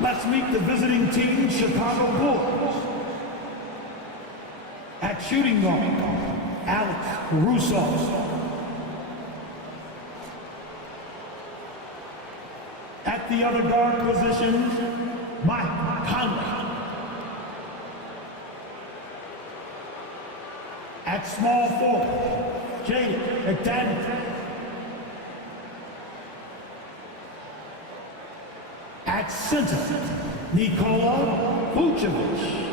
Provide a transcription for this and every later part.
Let's meet the visiting team, Chicago Bulls. At shooting guard, Alex Caruso. At the other guard position, Mike Conley. At small forward, Jaden McDaniel. At center, Nikola Vucevic.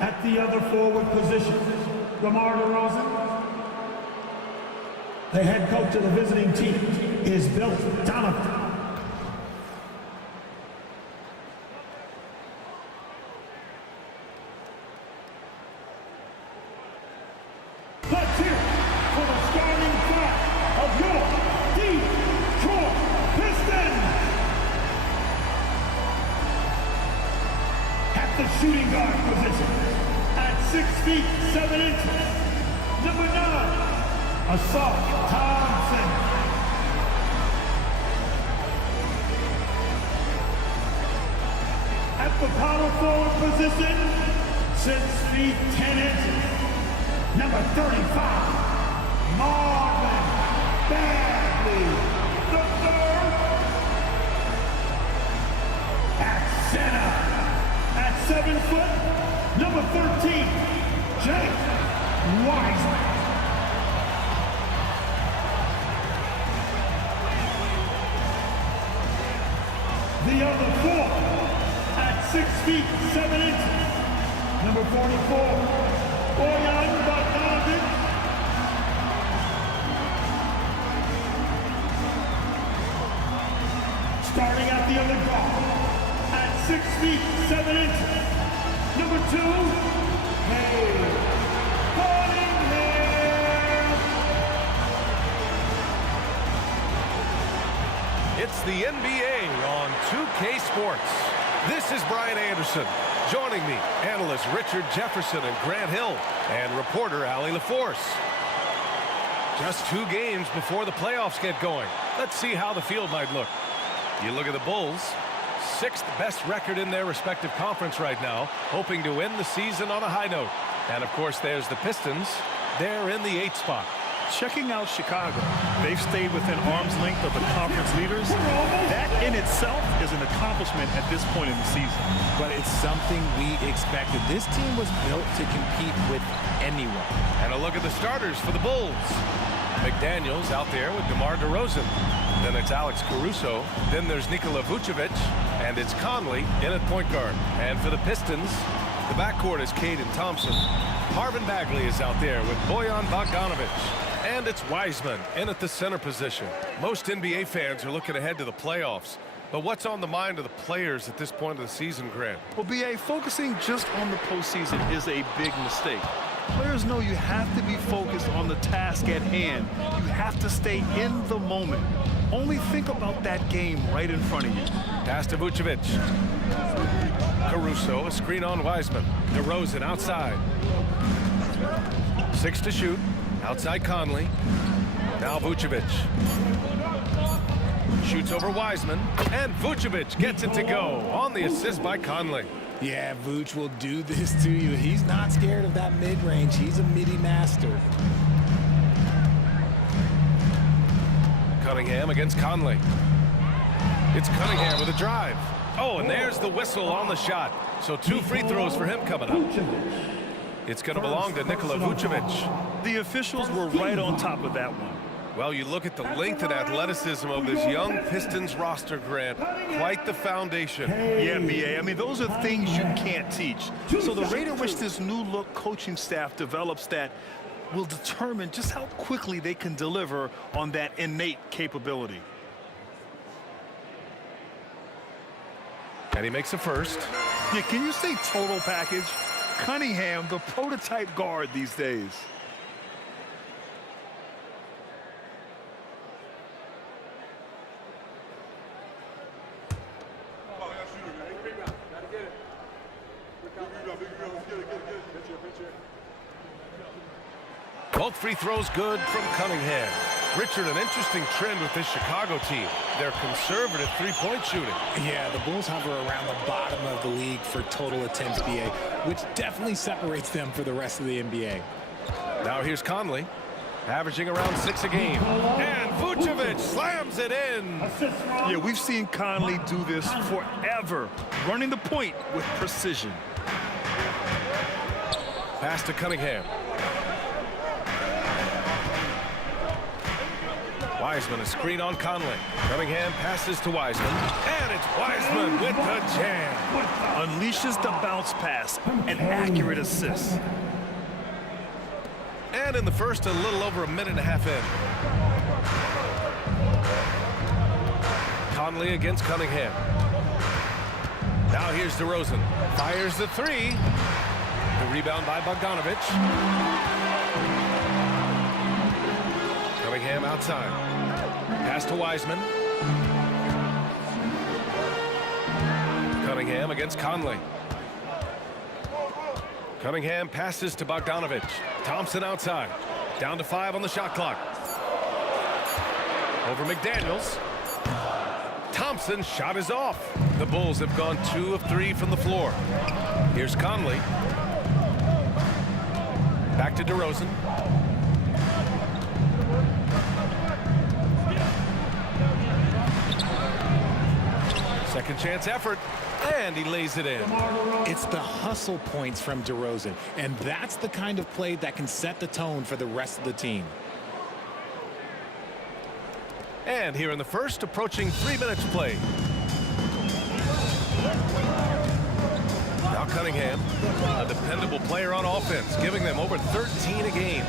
At the other forward position, DeMar DeRozan. The head coach of the visiting team is Bill Donovan. Let's hear it for the starting five of your Detroit Pistons. At the shooting guard position, at 6 feet 7 inches, number 9, Asaf Thompson. At the power forward position, 6 feet 10 inches, number 35, Marvin Bagley the third. At center, at 7 foot, number 13, James Wiseman. The other four, at 6 feet 7 inches, number 44, Bojan Bogdanovic. Starting at the other guard, at 6 feet 7 inches, number 2, Cade Cunningham. It's the NBA on 2K Sports. This is Brian Anderson. Joining me, analysts Richard Jefferson and Grant Hill, and reporter Allie LaForce. Just 2 games before the playoffs get going. Let's see how the field might look. You look at the Bulls, 6th best record in their respective conference right now, hoping to end the season on a high note. And of course, there's the Pistons. They're in the 8th spot. Checking out Chicago, they've stayed within arm's length of the conference leaders. That in itself is an accomplishment at this point in the season. But it's something we expected. This team was built to compete with anyone. And a look at the starters for the Bulls. McDaniel's out there with DeMar DeRozan. Then it's Alex Caruso. Then there's Nikola Vucevic. And it's Conley in at point guard. And for the Pistons, the backcourt is Cade and Thompson. Marvin Bagley is out there with Bojan Bogdanovic. And it's Wiseman in at the center position. Most NBA fans are looking ahead to the playoffs. But what's on the mind of the players at this point of the season, Grant? Well, BA, focusing just on the postseason is a big mistake. Players know you have to be focused on the task at hand. You have to stay in the moment. Only think about that game right in front of you. Pass to Vucevic. Caruso, a screen on Wiseman. DeRozan outside. 6 to shoot. Outside Conley. Now Vucevic. Shoots over Wiseman. And Vucevic gets it to go on the assist by Conley. Yeah, Vuce will do this to you. He's not scared of that mid-range. He's a midi master. Cunningham against Conley. It's Cunningham with a drive. Oh, and there's the whistle on the shot. So 2 free throws for him coming up. It's going to belong to Nikola Vucevic. The officials were right on top of that one. Well, you look at the length and athleticism of this young Pistons roster, Grant. Quite the foundation. Yeah, BA. I mean, those are things you can't teach. So the rate at which this new look coaching staff develops that will determine just how quickly they can deliver on that innate capability. And he makes a first. Yeah, can you say total package? Cunningham, the prototype guard these days. Both free throws good from Cunningham. Richard, an interesting trend with this Chicago team. They're conservative three-point shooting. Yeah, the Bulls hover around the bottom of the league for total attempts PA, which definitely separates them for the rest of the NBA. Now here's Conley, averaging around 6 a game. And Vucevic slams it in. Yeah, we've seen Conley do this forever, running the point with precision. Pass to Cunningham. Wiseman, a screen on Conley. Cunningham passes to Wiseman. And it's Wiseman with the jam. Unleashes the bounce pass. An accurate assist. And in the first, a little over a minute and a half in. Conley against Cunningham. Now here's DeRozan. Fires the three. The rebound by Bogdanovic. Cunningham outside. Pass to Wiseman. Cunningham against Conley. Cunningham passes to Bogdanovic. Thompson outside. Down to 5 on the shot clock. Over McDaniels. Thompson's shot is off. The Bulls have gone 2 of 3 from the floor. Here's Conley. Back to DeRozan. Second chance effort. And he lays it in. It's the hustle points from DeRozan, and that's the kind of play that can set the tone for the rest of the team. And here in the first, approaching 3 minutes played. Now Cunningham, a dependable player on offense, giving them over 13 a game.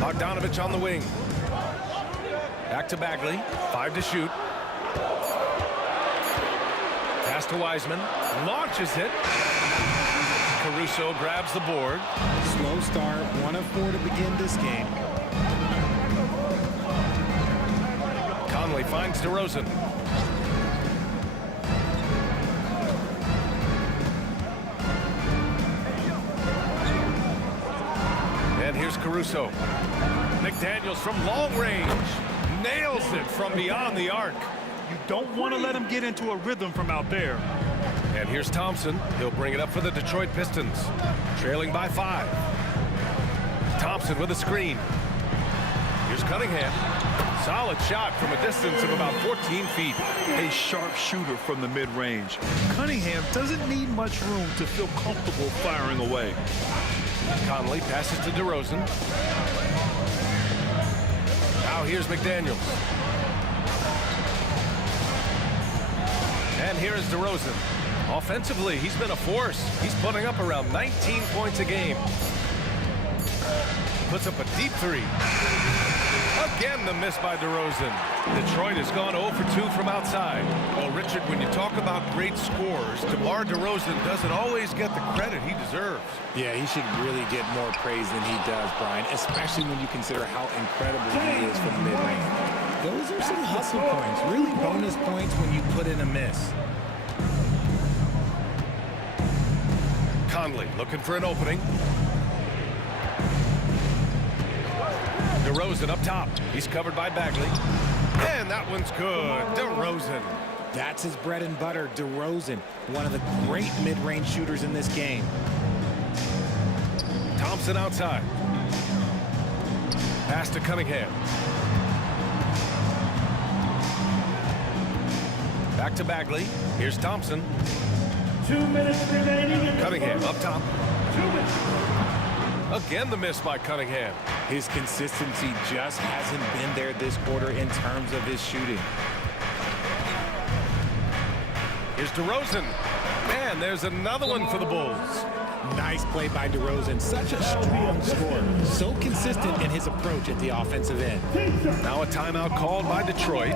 Bogdanovic on the wing. Back to Bagley, 5 to shoot. Pass to Wiseman, launches it. Caruso grabs the board. Slow start, 1 of 4 to begin this game. Conley finds DeRozan. And here's Caruso. McDaniels from long range. Nails it from beyond the arc. You don't want to let him get into a rhythm from out there. And here's Thompson. He'll bring it up for the Detroit Pistons. Trailing by 5. Thompson with a screen. Here's Cunningham. Solid shot from a distance of about 14 feet. A sharp shooter from the mid-range. Cunningham doesn't need much room to feel comfortable firing away. Conley passes to DeRozan. Now here's McDaniels. And here is DeRozan. Offensively, he's been a force. He's putting up around 19 points a game. Puts up a deep 3. Again, the miss by DeRozan. Detroit has gone 0 for 2 from outside. Well, Richard, when you talk about great scorers, DeMar DeRozan doesn't always get the credit he deserves. Yeah, he should really get more praise than he does, Brian, especially when you consider how incredible he is from mid-range. Those are some hustle points, really bonus points when you put in a miss. Conley looking for an opening. DeRozan up top. He's covered by Bagley. And that one's good. DeRozan. That's his bread and butter, DeRozan, one of the great mid-range shooters in this game. Thompson outside. Pass to Cunningham. Back to Bagley. Here's Thompson. 2 minutes remaining. Cunningham up top. 2 minutes. Again, the miss by Cunningham. His consistency just hasn't been there this quarter in terms of his shooting. Here's DeRozan. And there's another one for the Bulls. Nice play by DeRozan. Such a strong scorer. So consistent in his approach at the offensive end. Now a timeout called by Detroit.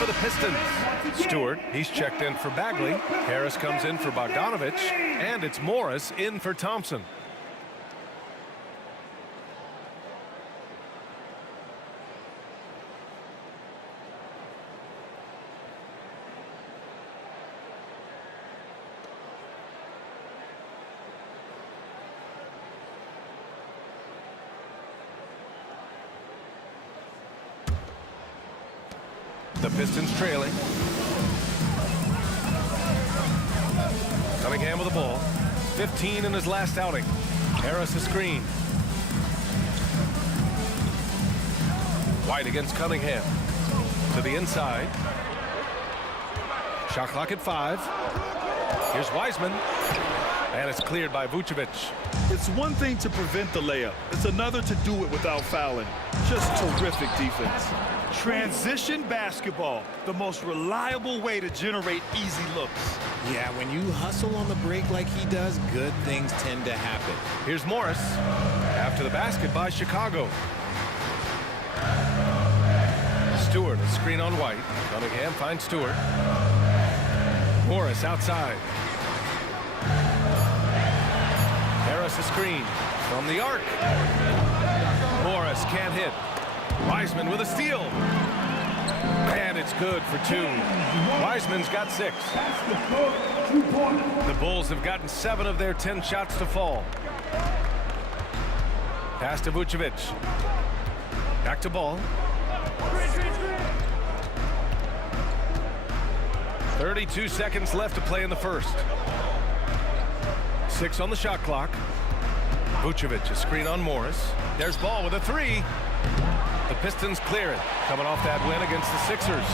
for the Pistons. Stewart, he's checked in for Bagley. Harris comes in for Bogdanovich. And it's Morris in for Thompson. The Pistons trailing. Cunningham with the ball. 15 in his last outing. Harris a screen. White against Cunningham. To the inside. Shot clock at 5. Here's Wiseman. And it's cleared by Vucevic. It's one thing to prevent the layup. It's another to do it without fouling. Just terrific defense. Transition basketball, the most reliable way to generate easy looks. Yeah, when you hustle on the break like he does, good things tend to happen. Here's Morris. After the basket by Chicago. Stewart, a screen on White. Cunningham finds Stewart. Morris outside. Harris a screen from the arc. Morris can't hit. Wiseman with a steal. And it's good for 2. Wiseman's got 6. The Bulls have gotten 7 of their 10 shots to fall. Pass to Vucevic. Back to Ball. 32 seconds left to play in the first. 6 on the shot clock. Vucevic, a screen on Morris. There's Ball with a 3. The Pistons clear it, coming off that win against the Sixers.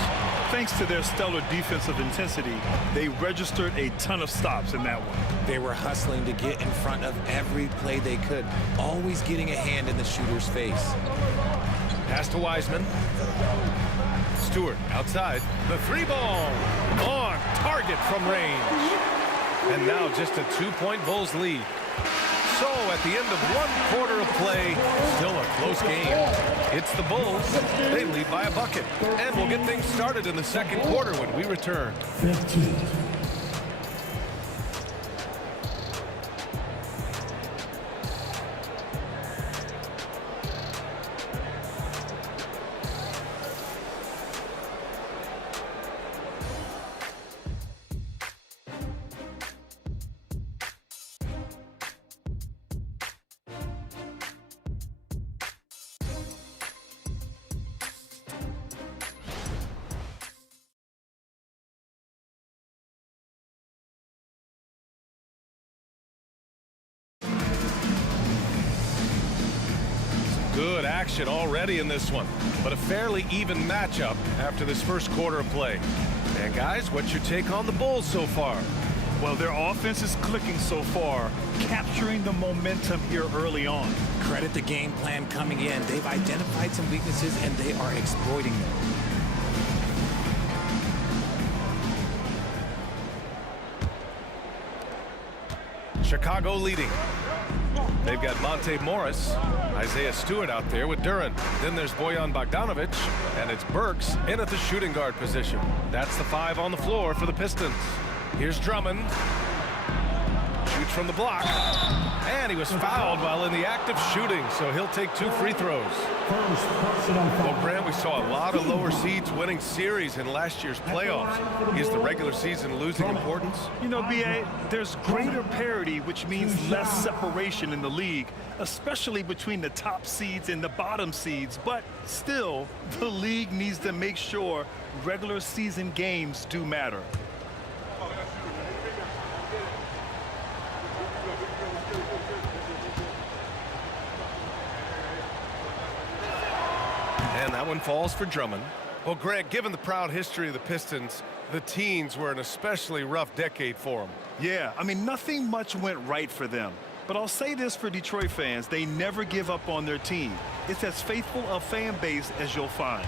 Thanks to their stellar defensive intensity, they registered a ton of stops in that one. They were hustling to get in front of every play they could, always getting a hand in the shooter's face. Pass to Wiseman. Stewart outside. The 3-ball on target from range. And now just a 2-point Bulls lead. So at the end of 1 quarter of play, still a close game. It's the Bulls. They lead by a bucket. And we'll get things started in the second quarter when we return. 15. Good action already in this one, but a fairly even matchup after this first quarter of play. And guys, what's your take on the Bulls so far? Well, their offense is clicking so far, capturing the momentum here early on. Credit the game plan coming in. They've identified some weaknesses and they are exploiting them. Chicago leading. They've got Monte Morris, Isaiah Stewart out there with Duren. Then there's Bojan Bogdanovich, and it's Burks in at the shooting guard position. That's the 5 on the floor for the Pistons. Here's Drummond. Shoots from the block. And he was fouled while in the act of shooting, so he'll take 2 free throws. Well, Grant, we saw a lot of lower seeds winning series in last year's playoffs. Is the regular season losing importance? You know, B.A., there's greater parity, which means less separation in the league, especially between the top seeds and the bottom seeds. But still, the league needs to make sure regular season games do matter. And that one falls for Drummond. Well, Greg, given the proud history of the Pistons, the teens were an especially rough decade for them. Yeah, I mean, nothing much went right for them. But I'll say this for Detroit fans, they never give up on their team. It's as faithful a fan base as you'll find.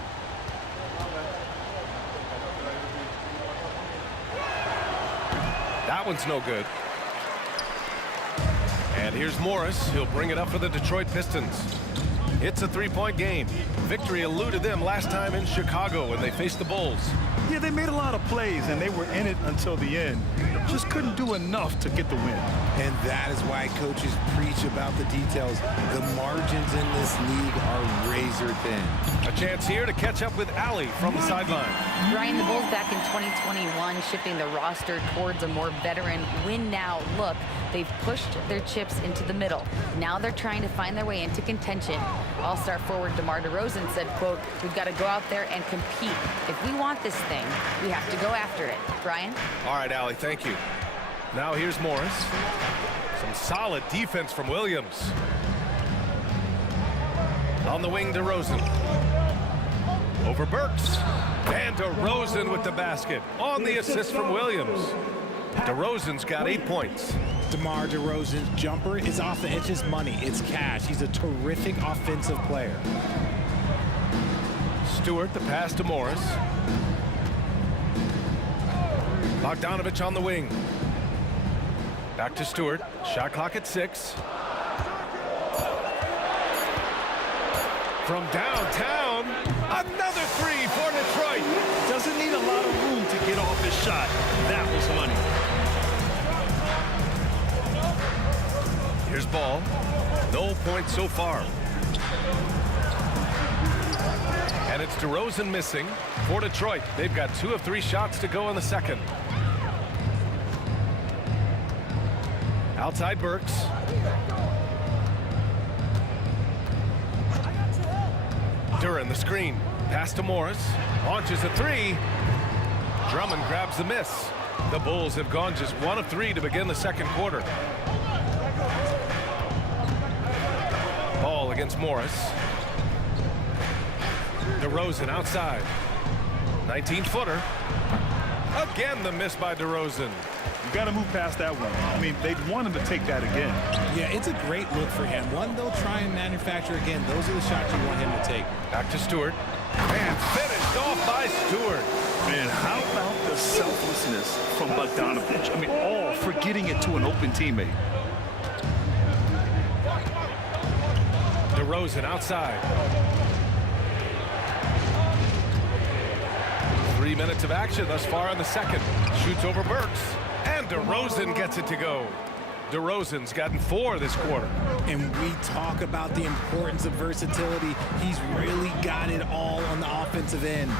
That one's no good. And here's Morris. He'll bring it up for the Detroit Pistons. It's a three-point game. Victory eluded them last time in Chicago when they faced the Bulls. Yeah, they made a lot of plays, and they were in it until the end. Just couldn't do enough to get the win. And that is why coaches preach about the details. The margins in this league are razor thin. A chance here to catch up with Allie from the sideline. Brian, the Bulls back in 2021 shifting the roster towards a more veteran win-now look. They've pushed their chips into the middle. Now they're trying to find their way into contention. All-star forward DeMar DeRozan said, quote, "We've got to go out there and compete. If we want this thing, we have to go after it." Brian? All right, Allie, thank you. Now here's Morris. Some solid defense from Williams. On the wing, DeRozan. Over Burks. And DeRozan with the basket. On the assist from Williams. DeRozan's got 8 points. DeMar DeRozan's jumper is off the edge. It's money. It's cash. He's a terrific offensive player. Stewart, the pass to Morris. Bogdanovich on the wing. Back to Stewart. Shot clock at 6. From downtown, another three for Detroit. Doesn't need a lot of room to get off his shot. That was money. Here's Ball. No points so far. And it's DeRozan missing for Detroit. They've got 2 of 3 shots to go in the second. Outside Burks. Duran the screen. Pass to Morris. Launches a 3. Drummond grabs the miss. The Bulls have gone just 1 of 3 to begin the second quarter. Ball against Morris. DeRozan outside. 19-footer. Again the miss by DeRozan. You got to move past that one. I mean, they'd want him to take that again. Yeah, it's a great look for him. One they'll try and manufacture again. Those are the shots you want him to take. Back to Stewart. And finished off by Stewart. Man, how about the selflessness from Bogdanovich? I mean, all for getting it to an open teammate. DeRozan outside. 3 minutes of action thus far in the second. Shoots over Burks. And DeRozan gets it to go. DeRozan's gotten 4 this quarter. And we talk about the importance of versatility. He's really got it all on the offensive end.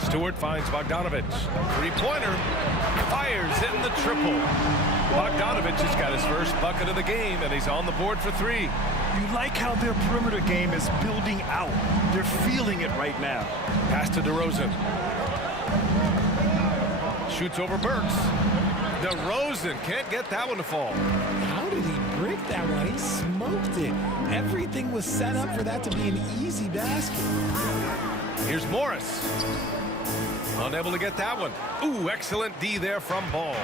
Stewart finds Bogdanovich. Three-pointer. Fires in the triple. Bogdanovich has got his first bucket of the game, and he's on the board for 3. You like how their perimeter game is building out. They're feeling it right now. Pass to DeRozan. Shoots over Burks. DeRozan can't get that one to fall. How did he break that one? He smoked it. Everything was set up for that to be an easy basket. Here's Morris. Unable to get that one. Ooh, excellent D there from Ball.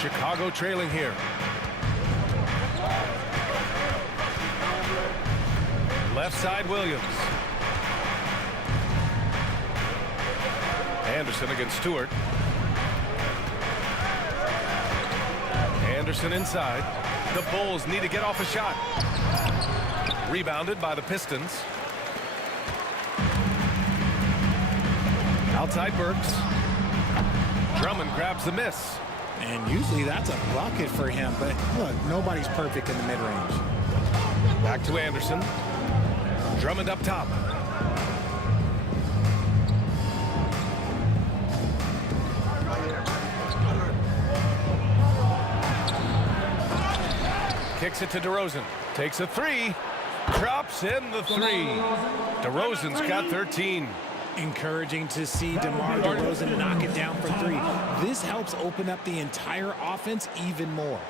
Chicago trailing here. Left side, Williams. Anderson against Stewart. Anderson inside. The Bulls need to get off a shot. Rebounded by the Pistons. Outside Burks. Drummond grabs the miss. And usually that's a bucket for him, but look, nobody's perfect in the mid-range. Back to Anderson. Drummond up top. Kicks it to DeRozan. Takes a 3. Drops in the 3. DeRozan's got 13. Encouraging to see DeMar DeRozan knock it down for 3. This helps open up the entire offense even more.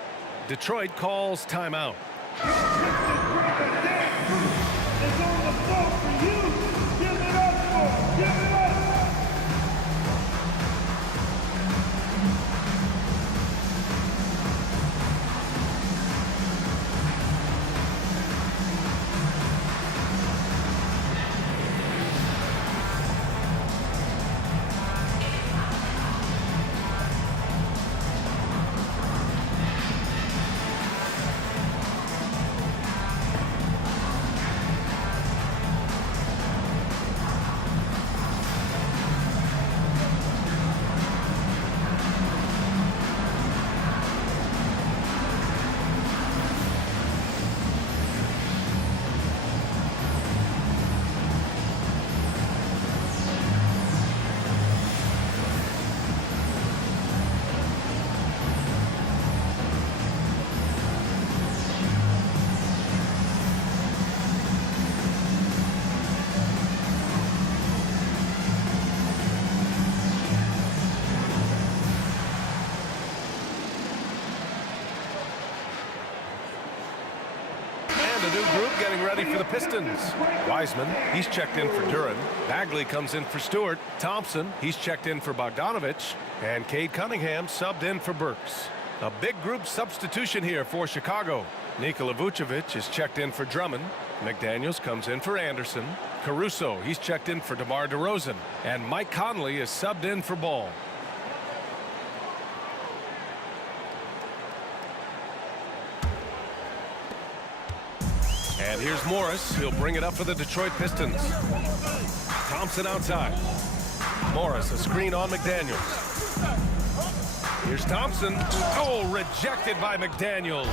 Detroit calls timeout. And a new group getting ready for the Pistons. Wiseman, he's checked in for Duran. Bagley comes in for Stewart. Thompson, he's checked in for Bogdanovich. And Cade Cunningham subbed in for Burks. A big group substitution here for Chicago. Nikola Vucevic is checked in for Drummond. McDaniels comes in for Anderson. Caruso, he's checked in for DeMar DeRozan. And Mike Conley is subbed in for Ball. And here's Morris. He'll bring it up for the Detroit Pistons. Thompson outside. Morris, a screen on McDaniels. Here's Thompson. Oh, rejected by McDaniels.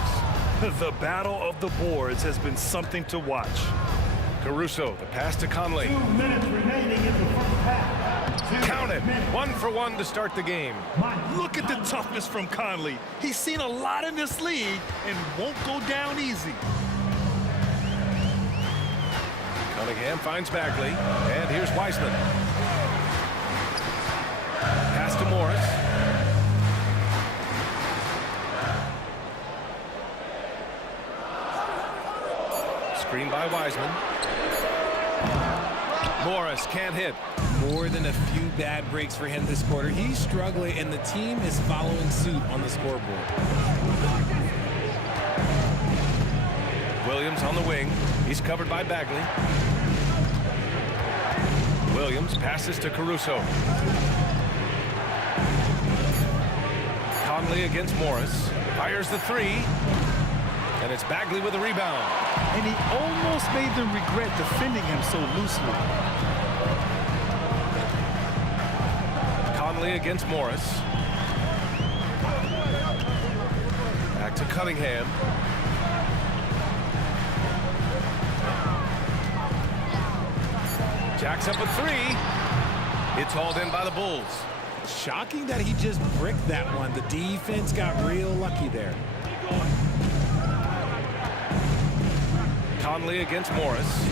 The battle of the boards has been something to watch. Caruso, the pass to Conley. 2 minutes remaining in the first half. Count it. 1 for 1 to start the game. Look at the toughness from Conley. He's seen a lot in this league and won't go down easy. Cunningham finds Bagley. And here's Wiseman. Pass to Morris. Screen by Wiseman. Morris can't hit. More than a few bad breaks for him this quarter. He's struggling, and the team is following suit on the scoreboard. Williams on the wing. He's covered by Bagley. Williams passes to Caruso. Conley against Morris. Fires the three. And it's Bagley with a rebound. And he almost made them regret defending him so loosely. Conley against Morris. Back to Cunningham. Jacks up a three. It's hauled in by the Bulls. Shocking that he just bricked that one. The defense got real lucky there. Conley against Morris.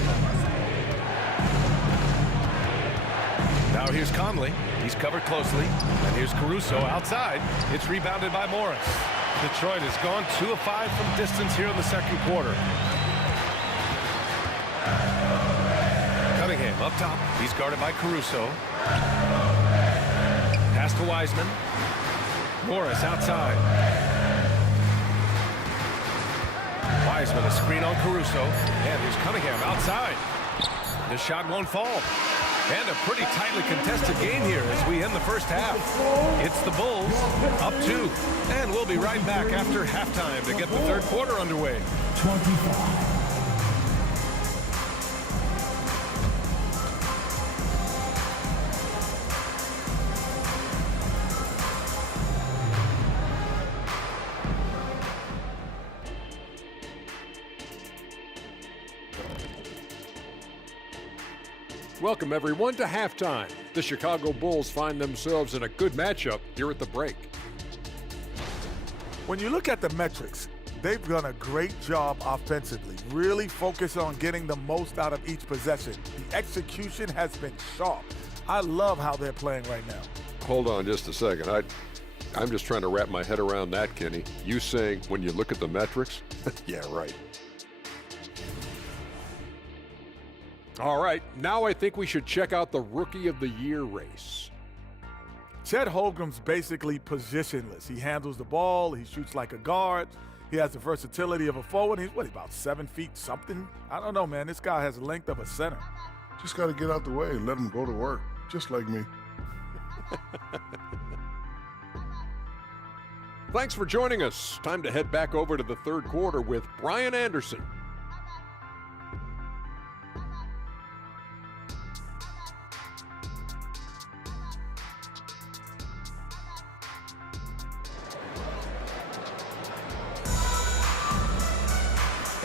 Now here's Conley. He's covered closely. And here's Caruso outside. It's rebounded by Morris. Detroit has gone 2 of 5 from distance here in the second quarter. Cunningham up top. He's guarded by Caruso. Pass to Wiseman. Morris outside. Wiseman, a screen on Caruso. And here's Cunningham outside. The shot won't fall. And a pretty tightly contested game here as we end the first half. It's the Bulls up 2. And we'll be right back after halftime to get the third quarter underway. 25. Welcome, everyone, to halftime. The Chicago Bulls find themselves in a good matchup here at the break. When you look at the metrics, they've done a great job offensively, really focus on getting the most out of each possession. The execution has been sharp. I love how they're playing right now. Hold on just a second. I'm just trying to wrap my head around that, Kenny. You saying when you look at the metrics? Yeah, right. All right, now I think we should check out the Rookie of the Year race. Chet Holmgren's basically positionless. He handles the ball. He shoots like a guard. He has the versatility of a forward. He's about 7 feet something? I don't know, man. This guy has the length of a center. Just got to get out the way and let him go to work, just like me. Thanks for joining us. Time to head back over to the third quarter with Brian Anderson.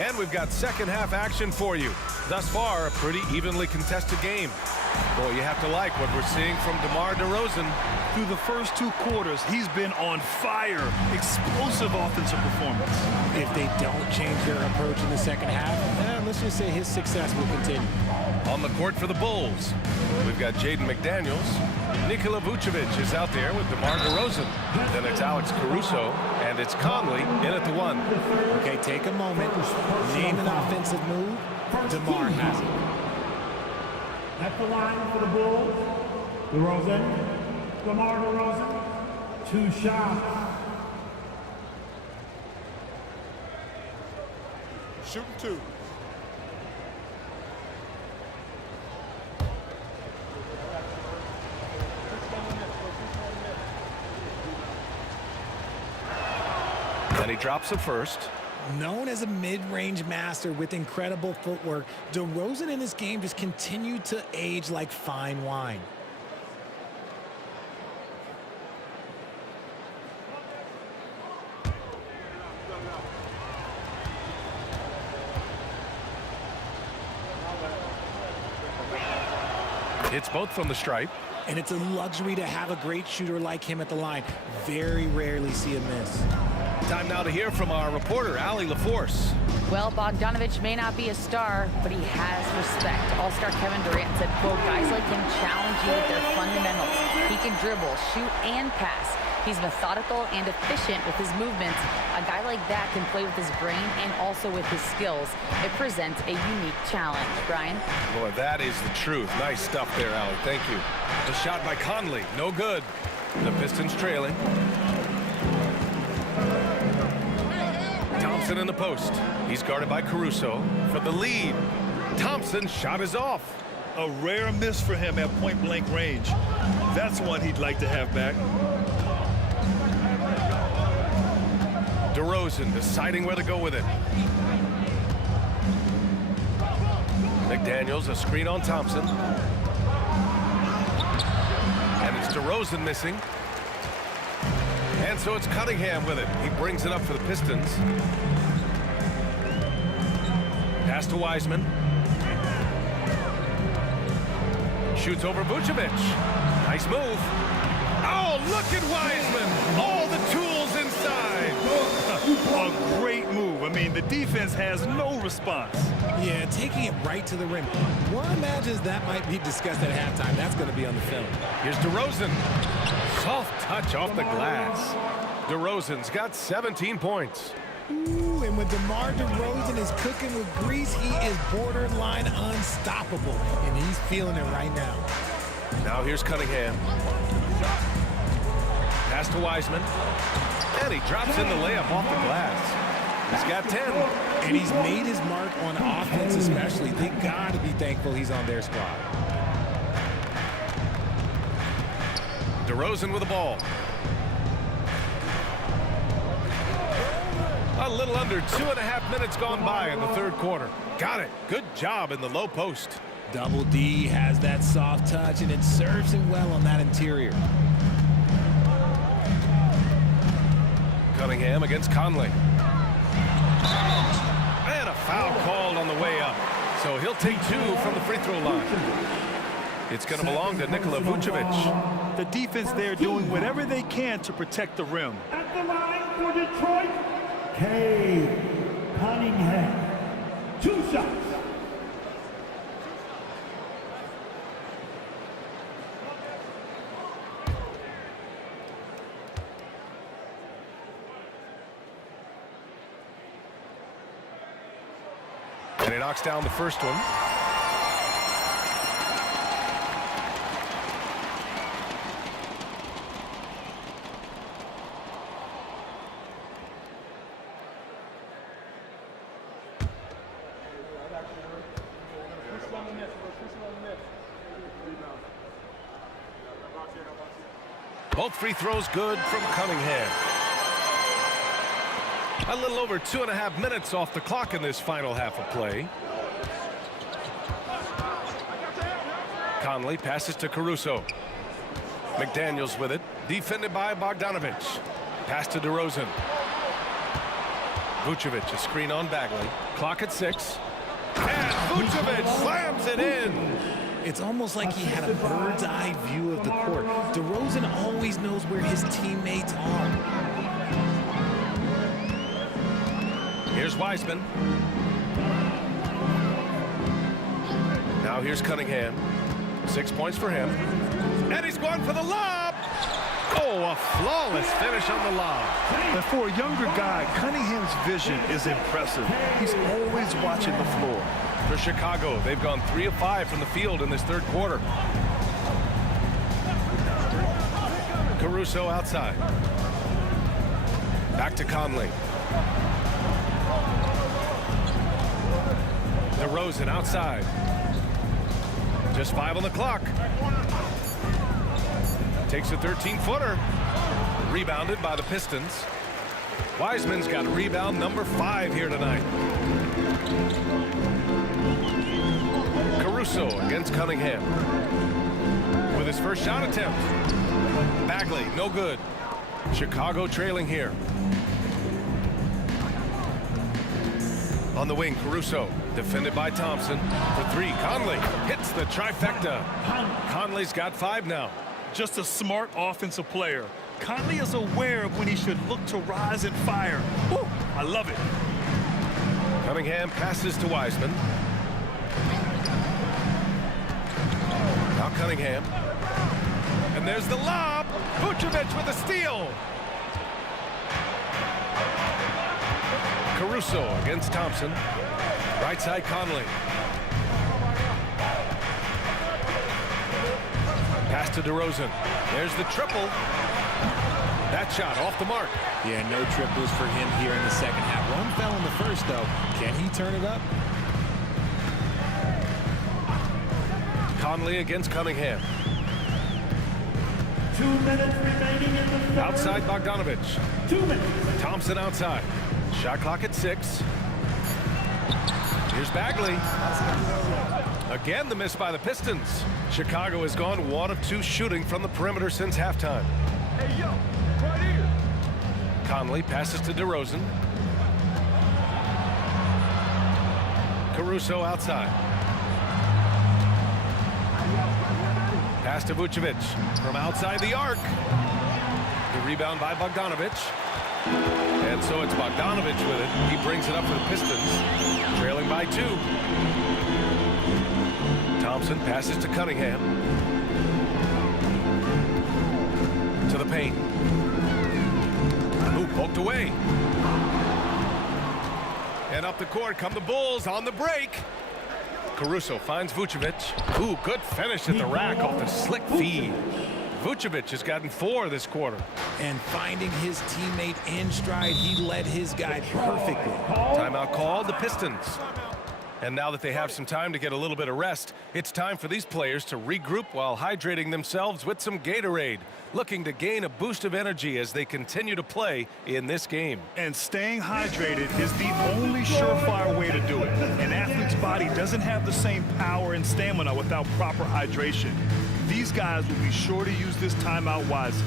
And we've got second half action for you. Thus far, a pretty evenly contested game. Boy, you have to like what we're seeing from DeMar DeRozan. Through the first 2 quarters, he's been on fire. Explosive offensive performance. If they don't change their approach in the second half, let's just say his success will continue. On the court for the Bulls, we've got Jaden McDaniels. Nikola Vucevic is out there with DeMar DeRozan. Then it's Alex Caruso, and it's Conley in at the 1. Okay, take a moment. Name an offensive move. DeMar has it. At the line for the Bulls, DeMar DeRozan, 2 shots. Shooting 2. And he drops the first. Known as a mid-range master with incredible footwork, DeRozan in this game just continued to age like fine wine. Hits both from the stripe. And it's a luxury to have a great shooter like him at the line. Very rarely see a miss. Time now to hear from our reporter, Allie LaForce. Well, Bogdanovich may not be a star, but he has respect. All-star Kevin Durant said, quote, guys like him challenge you with their fundamentals. He can dribble, shoot, and pass. He's methodical and efficient with his movements. A guy like that can play with his brain and also with his skills. It presents a unique challenge. Brian? Boy, that is the truth. Nice stuff there, Allie. Thank you. The shot by Conley, no good. The Pistons trailing. Thompson in the post. He's guarded by Caruso for the lead. Thompson's shot is off. A rare miss for him at point-blank range. That's one he'd like to have back. DeRozan deciding where to go with it. McDaniels, a screen on Thompson. And it's DeRozan missing. And so it's Cunningham with it. He brings it up for the Pistons. Pass to Wiseman. Shoots over Vucevic. Nice move. Oh, look at Wiseman. All the tools inside. A great move. I mean, the defense has no response. Yeah, taking it right to the rim. One imagines that might be discussed at halftime. That's going to be on the film. Here's DeRozan. Soft touch off the glass. DeRozan's got 17 points. Ooh, and when DeMar DeRozan is cooking with grease, he is borderline unstoppable. And he's feeling it right now. Now here's Cunningham. Pass to Wiseman. And he drops in the layup off the glass. He's got 10. And he's made his mark on offense especially. They got to be thankful he's on their squad. DeRozan with the ball. A little under 2.5 minutes gone by in the third quarter. Got it. Good job in the low post. Double D has that soft touch, and it serves him well on that interior. Cunningham against Conley. And a foul called on the way up. So he'll take 2 from the free throw line. It's going to belong to Nikola Vucevic. The defense there doing whatever they can to protect the rim. At the line for Detroit, Cunningham, 2 shots. And he knocks down the first one. Both free throws good from Cunningham. A little over 2.5 minutes off the clock in this final half of play. Conley passes to Caruso. McDaniels with it. Defended by Bogdanovich. Pass to DeRozan. Vucevic, a screen on Bagley. Clock at 6. And Vucevic slams it in. It's almost like he had a bird's eye view of the court. DeRozan always knows where his teammates are. Here's Wiseman. Now here's Cunningham. 6 points for him. And he's going for the lob. Oh, a flawless finish on the lob. And for a younger guy, Cunningham's vision is impressive. He's always watching the floor. For Chicago, they've gone 3 of 5 from the field in this third quarter. Caruso outside. Back to Conley. DeRozan outside. Just 5 on the clock. Takes a 13-footer. Rebounded by the Pistons. Wiseman's got rebound number 5 here tonight. Caruso against Cunningham. With his first shot attempt. Bagley, no good. Chicago trailing here. On the wing, Caruso, defended by Thompson. For 3, Conley hits the trifecta. Conley's got 5 now. Just a smart offensive player. Conley is aware of when he should look to rise and fire. Woo, I love it. Cunningham passes to Wiseman. Now Cunningham. And there's the lob. Vucevic with a steal. Caruso against Thompson. Right side Conley. Pass to DeRozan. There's the triple. That shot off the mark. Yeah, no triples for him here in the second half. One fell in the first, though. Can he turn it up? Conley against Cunningham. 2 minutes remaining in the third. Outside Bogdanovich. 2 minutes. Thompson outside. Shot clock at 6. Here's Bagley. Again, the miss by the Pistons. Chicago has gone 1 of 2 shooting from the perimeter since halftime. Hey, yo, right here. Conley passes to DeRozan. Caruso outside. Pass to Vucevic from outside the arc. The rebound by Bogdanovich. And so it's Bogdanovich with it. He brings it up for the Pistons. Trailing by 2. Thompson passes to Cunningham. To the paint. Ooh, poked away. And up the court come the Bulls on the break. Caruso finds Vucevic. Ooh, good finish at the rack off the slick feed. Vucevic has gotten 4 this quarter. And finding his teammate in stride, he led his guy perfectly. Timeout called, the Pistons. And now that they have some time to get a little bit of rest, it's time for these players to regroup while hydrating themselves with some Gatorade, looking to gain a boost of energy as they continue to play in this game. And staying hydrated is the only surefire way to do it. An athlete's body doesn't have the same power and stamina without proper hydration. These guys will be sure to use this timeout wisely.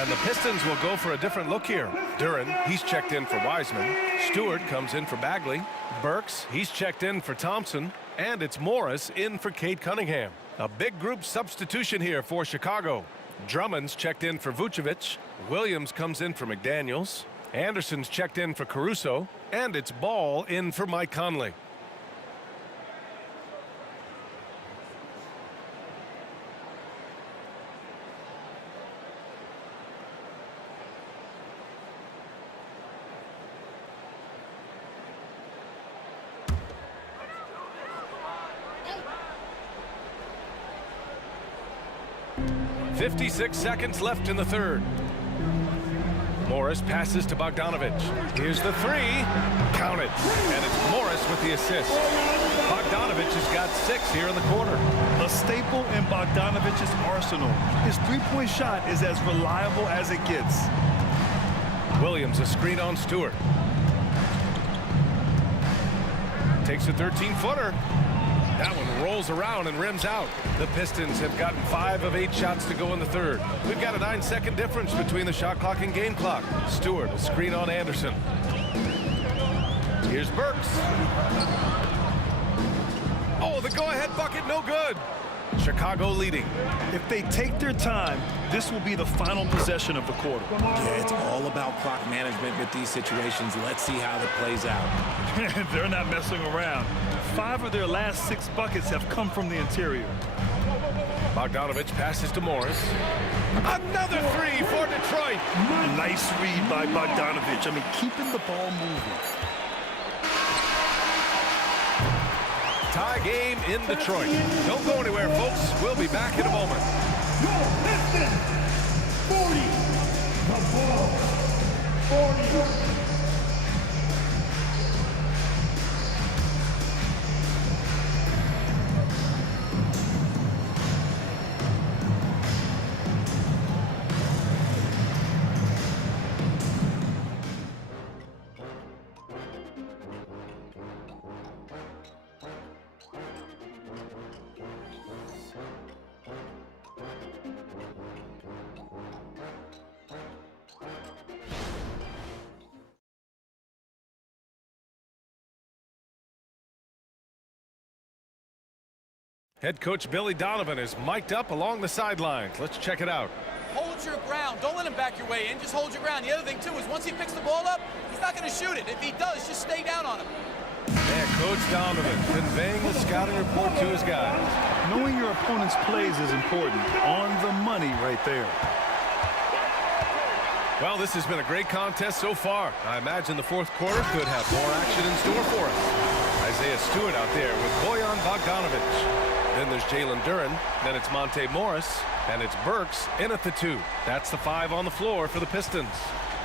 And the Pistons will go for a different look here. Duren, he's checked in for Wiseman. Stewart comes in for Bagley. Burks, he's checked in for Thompson. And it's Morris in for Cade Cunningham. A big group substitution here for Chicago. Drummond's checked in for Vucevic. Williams comes in for McDaniels. Anderson's checked in for Caruso. And it's Ball in for Mike Conley. 56 seconds left in the third. Morris passes to Bogdanovich. Here's the three. Count it. And it's Morris with the assist. Bogdanovich has got 6 here in the quarter. A staple in Bogdanovich's arsenal. His three-point shot is as reliable as it gets. Williams, a screen on Stewart. Takes a 13-footer. That one rolls around and rims out. The Pistons have gotten 5 of 8 shots to go in the third. We've got a 9-second difference between the shot clock and game clock. Stewart, a screen on Anderson. Here's Burks. Oh, the go-ahead bucket, no good. Chicago leading. If they take their time, this will be the final possession of the quarter. Yeah, it's all about clock management with these situations. Let's see how that plays out. They're not messing around. 5 of their last 6 buckets have come from the interior. Bogdanovich passes to Morris. Another three for Detroit. Nice read by Bogdanovich. I mean, keeping the ball moving. Tie game in Detroit. Don't go anywhere, folks. We'll be back in a moment. Your Pistons 40. The ball 40. Head coach Billy Donovan is mic'd up along the sidelines. Let's check it out. Hold your ground. Don't let him back your way in. Just hold your ground. The other thing, too, is once he picks the ball up, he's not going to shoot it. If he does, just stay down on him. Yeah, Coach Donovan conveying the scouting report to his guys. Knowing your opponent's plays is important. On the money right there. Well, this has been a great contest so far. I imagine the fourth quarter could have more action in store for us. Isaiah Stewart out there with Bojan Bogdanovich. Then there's Jalen Duren. Then it's Monte Morris. And it's Burks in at the 2. That's the 5 on the floor for the Pistons.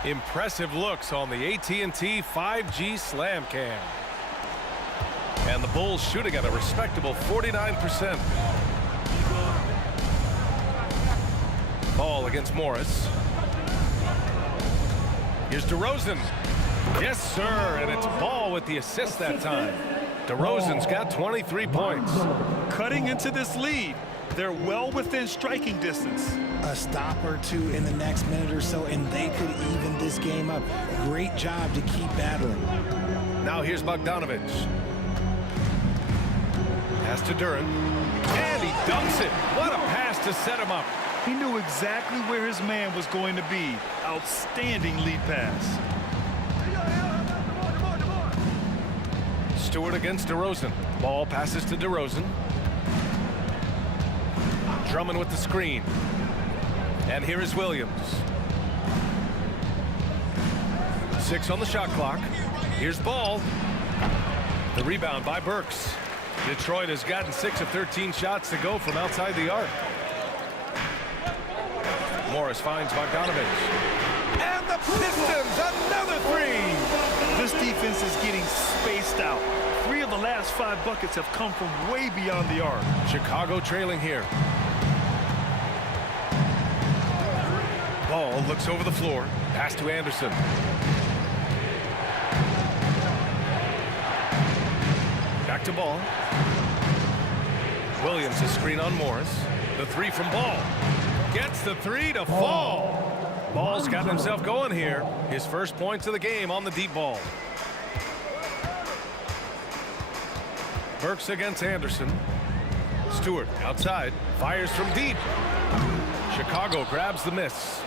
Impressive looks on the AT&T 5G Slam Cam. And the Bulls shooting at a respectable 49%. Ball against Morris. Here's DeRozan. Yes, sir, and it's Ball with the assist that time. DeRozan's got 23 points. Cutting into this lead. They're well within striking distance. A stop or two in the next minute or so, and they could even this game up. Great job to keep battling. Now here's Bogdanovich. Pass to Duren. And he dunks it. What a pass to set him up. He knew exactly where his man was going to be. Outstanding lead pass. Stewart against DeRozan. Ball passes to DeRozan. Drummond with the screen. And here is Williams. 6 on the shot clock. Here's Ball. The rebound by Burks. Detroit has gotten 6 of 13 shots to go from outside the arc. Morris finds Bogdanovich. And the Pistons, another 3! This defense is getting spaced out. 3 of the last 5 buckets have come from way beyond the arc. Chicago trailing here. Ball looks over the floor. Pass to Anderson. Back to Ball. Williams, a screen on Morris. The 3 from Ball. Gets the 3 to fall. Ball's got himself going here. His first points of the game on the deep ball. Burks against Anderson. Stewart outside. Fires from deep. Chicago grabs the miss.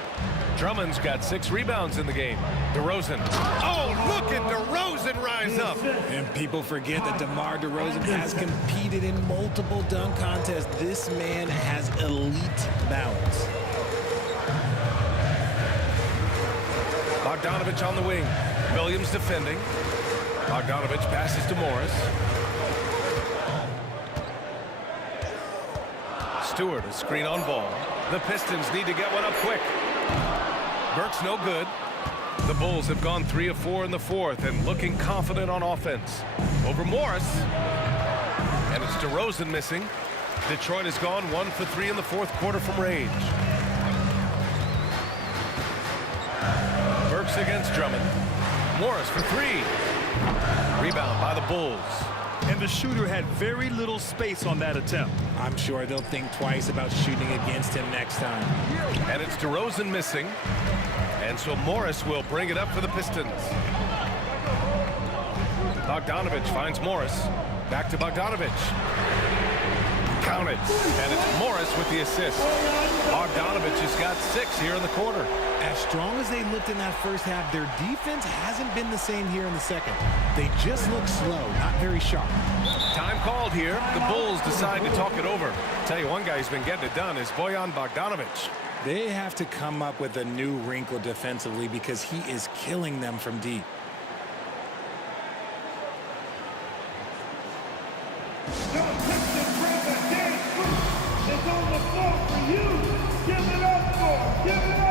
Drummond's got 6 rebounds in the game. DeRozan. Oh, look at DeRozan rise up. And people forget that DeMar DeRozan has competed in multiple dunk contests. This man has elite balance. Bogdanovich on the wing. Williams defending. Bogdanovich passes to Morris. Stewart, a screen on Ball. The Pistons need to get one up quick. Burke's no good. The Bulls have gone 3 of 4 in the fourth and looking confident on offense. Over Morris. And it's DeRozan missing. Detroit has gone 1 for 3 in the fourth quarter from range. Burks against Drummond. Morris for 3. Rebound by the Bulls. And the shooter had very little space on that attempt. I'm sure they'll think twice about shooting against him next time. And it's DeRozan missing. And so Morris will bring it up for the Pistons. Bogdanovich finds Morris. Back to Bogdanovich. Counted. And it's Morris with the assist. Bogdanovich has got 6 here in the quarter. As strong as they looked in that first half, their defense hasn't been the same here in the second. They just look slow, not very sharp. Time called here. The Bulls decide to talk it over. Tell you one guy who's been getting it done is Bojan Bogdanovich. They have to come up with a new wrinkle defensively because he is killing them from deep. The Pistons represent is on the floor for you. Give it up for. Give it up.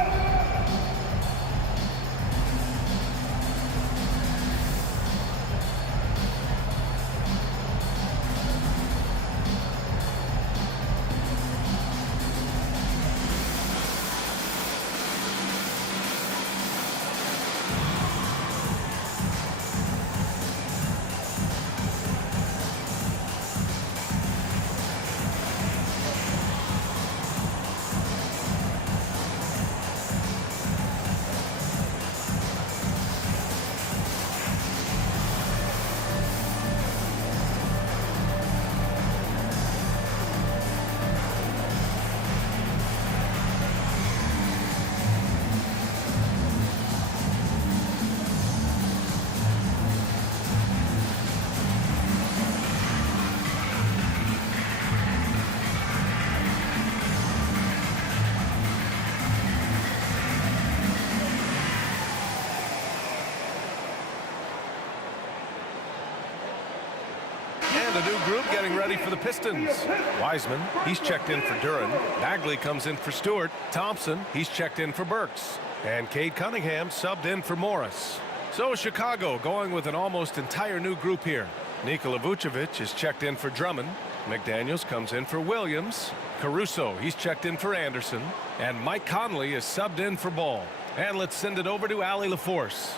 And a new group getting ready for the Pistons. Wiseman, he's checked in for Duran. Bagley comes in for Stewart. Thompson, he's checked in for Burks. And Cade Cunningham subbed in for Morris. So Chicago going with an almost entire new group here. Nikola Vucevic is checked in for Drummond. McDaniels comes in for Williams. Caruso, he's checked in for Anderson. And Mike Conley is subbed in for Ball. And let's send it over to Allie LaForce.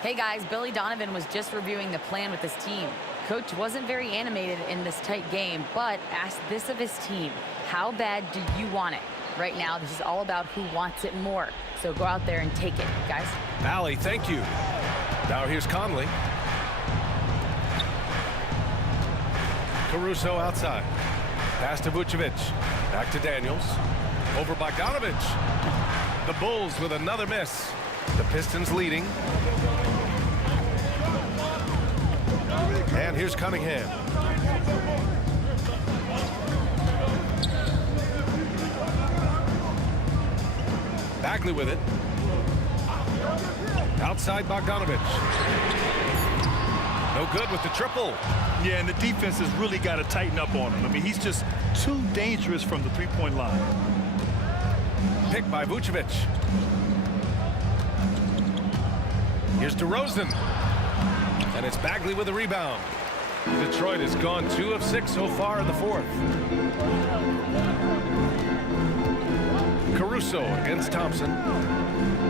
Hey guys, Billy Donovan was just reviewing the plan with his team. Coach wasn't very animated in this tight game, but asked this of his team. How bad do you want it? Right now, this is all about who wants it more. So go out there and take it, guys. Allie, thank you. Now here's Conley. Caruso outside. Pass to Vucevic. Back to Daniels. Over Bogdanovich. The Bulls with another miss. The Pistons leading. And here's Cunningham. Bagley with it. Outside Bogdanovich. No good with the triple. Yeah, and the defense has really got to tighten up on him. I mean, he's just too dangerous from the three-point line. Picked by Vucevic. Here's DeRozan. And it's Bagley with a rebound. Detroit has gone 2 of 6 so far in the fourth. Caruso against Thompson.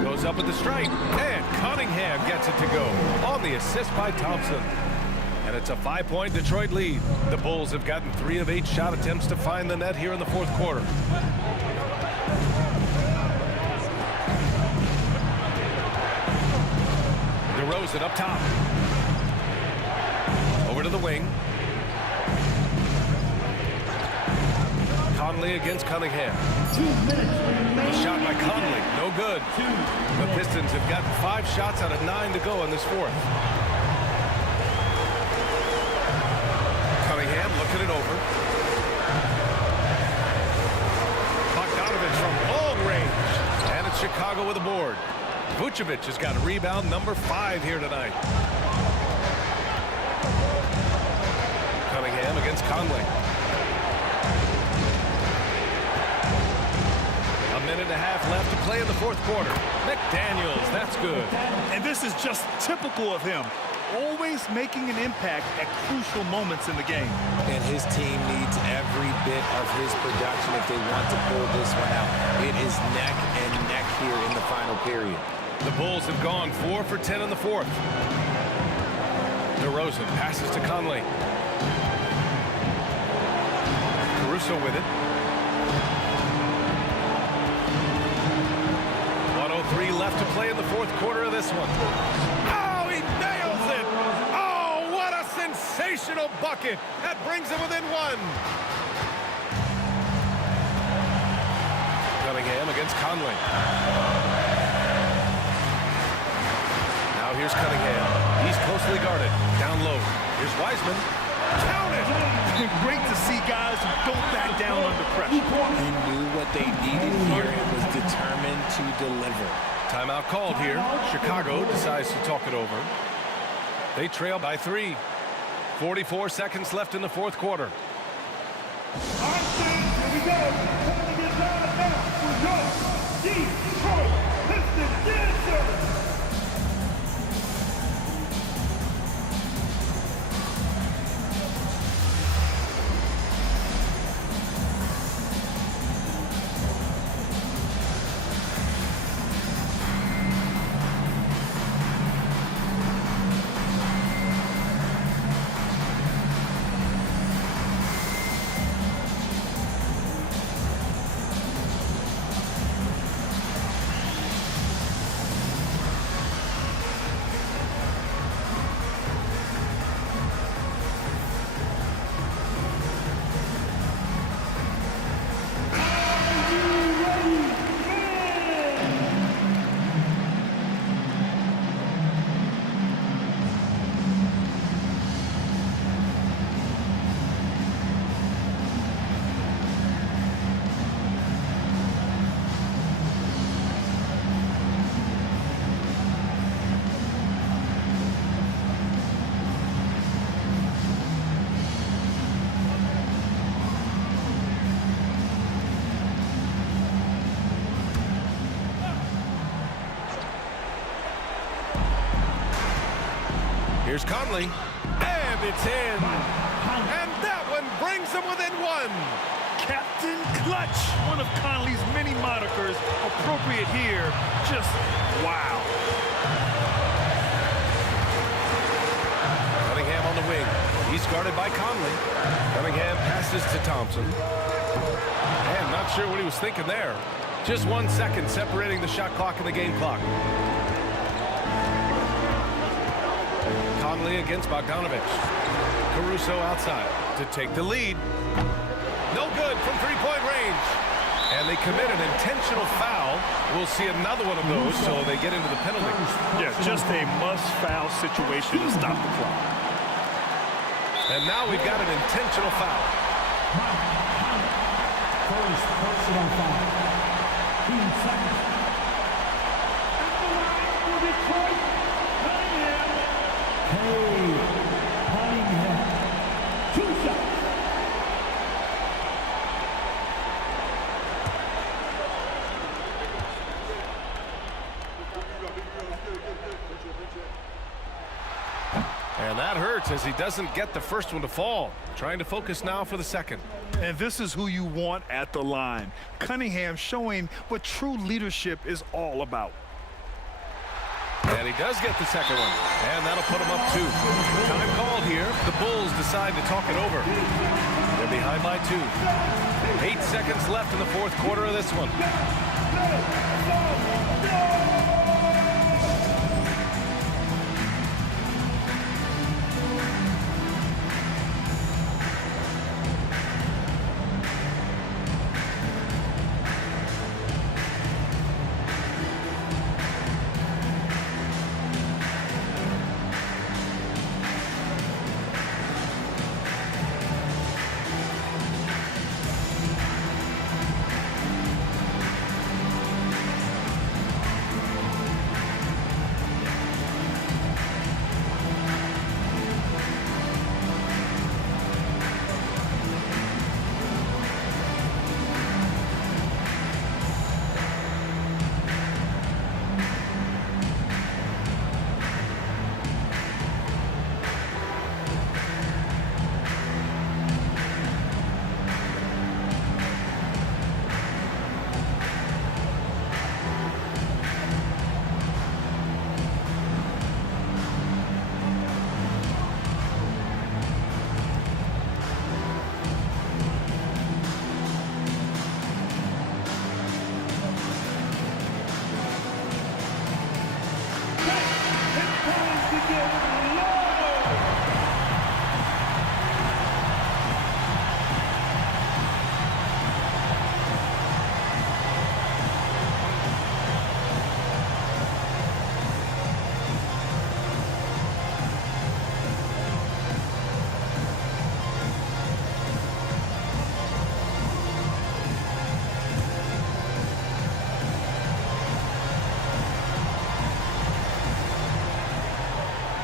Goes up with the strike. And Cunningham gets it to go on the assist by Thompson. And it's a 5-point Detroit lead. The Bulls have gotten 3 of 8 shot attempts to find the net here in the fourth quarter. DeRozan up top. Over to the wing. Conley against Cunningham. 2 minutes remaining. The shot by Conley, no good. The Pistons have gotten 5 shots out of 9 to go in this fourth. Cunningham looking it over. Bogdanovich from long range. And it's Chicago with a board. Vucevic has got rebound number 5 here tonight. Cunningham against Conley. minute and a half left to play in the fourth quarter. McDaniels, that's good. And this is just typical of him. Always making an impact at crucial moments in the game. And his team needs every bit of his production if they want to pull this one out. It is neck and neck here in the final period. The Bulls have gone 4 for 10 in the fourth. DeRozan passes to Conley. Caruso with it. 1:03 left to play in the fourth quarter of this one. Oh, he nails it! Oh, what a sensational bucket! That brings him within one. Cunningham against Conley. Now here's Cunningham. He's closely guarded. Down low. Here's Wiseman. Count it! Great to see guys who don't back down under pressure. He knew what they needed here and was determined to deliver. Timeout called here. Chicago decides to talk it over. They trail by 3. 44 seconds left in the fourth quarter. Here we go. Time to get down now for your Detroit Pistons dancers. Here's Conley, and it's in. And that one brings them within one. Captain Clutch, one of Conley's many monikers, appropriate here. Just wow. Cunningham on the wing. He's guarded by Conley. Cunningham passes to Thompson. And not sure what he was thinking there. Just 1 second separating the shot clock and the game clock. Conley against Bogdanovich. Caruso outside to take the lead. No good from three-point range. And they commit an intentional foul. We'll see another one of those, so they get into the penalty. Yeah, just a must-foul situation to stop the clock. And now we've got an intentional foul. First personal foul. Team second. At the line for Detroit, Cunningham. Hey, Cunningham. 2 shots. And that hurts as he doesn't get the first one to fall. Trying to focus now for the second. And this is who you want at the line. Cunningham showing what true leadership is all about. And he does get the second one. And that'll put him up 2. Time called here. The Bulls decide to talk it over. They're behind by 2. 8 seconds left in the fourth quarter of this one.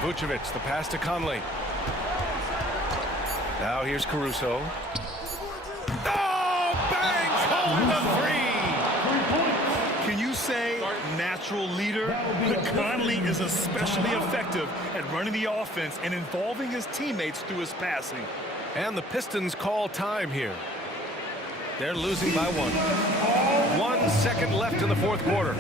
Vucevic, the pass to Conley. Now here's Caruso. Oh, bangs home the three. Can you say natural leader? Conley is especially effective at running the offense and involving his teammates through his passing. And the Pistons call time here. They're losing by 1. 1 second left in the fourth quarter.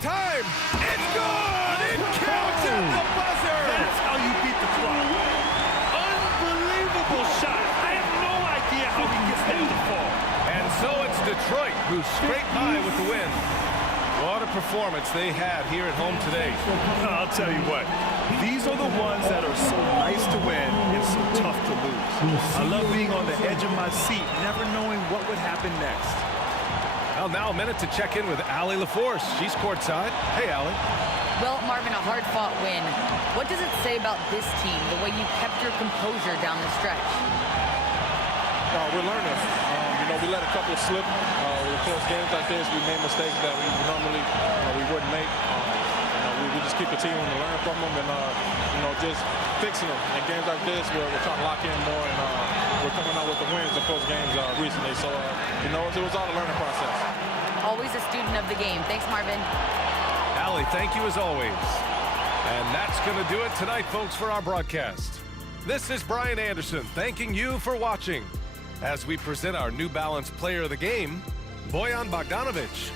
Time! It's good! It counts at the buzzer! That's how you beat the clock. Unbelievable shot. I have no idea how he gets that to fall. And so it's Detroit who scraped by with the win. What a performance they had here at home today. I'll tell you what, these are the ones that are so nice to win and so tough to lose. I love being on the edge of my seat, never knowing what would happen next. Well, now a minute to check in with Allie LaForce. She's courtside. Hey, Allie. Well, Marvin, a hard-fought win. What does it say about this team, the way you kept your composure down the stretch? We're learning. We let a couple slip. With close games like this, we made mistakes that we normally we wouldn't make. We just keep continuing to learn from them and just fixing them. In games like this, we're trying to lock in more, and we're coming out with the wins in close games recently. So it was all a learning process. Always a student of the game. Thanks, Marvin. Allie, thank you as always. And that's going to do it tonight, folks, for our broadcast. This is Brian Anderson thanking you for watching as we present our New Balance Player of the Game, Bojan Bogdanovic.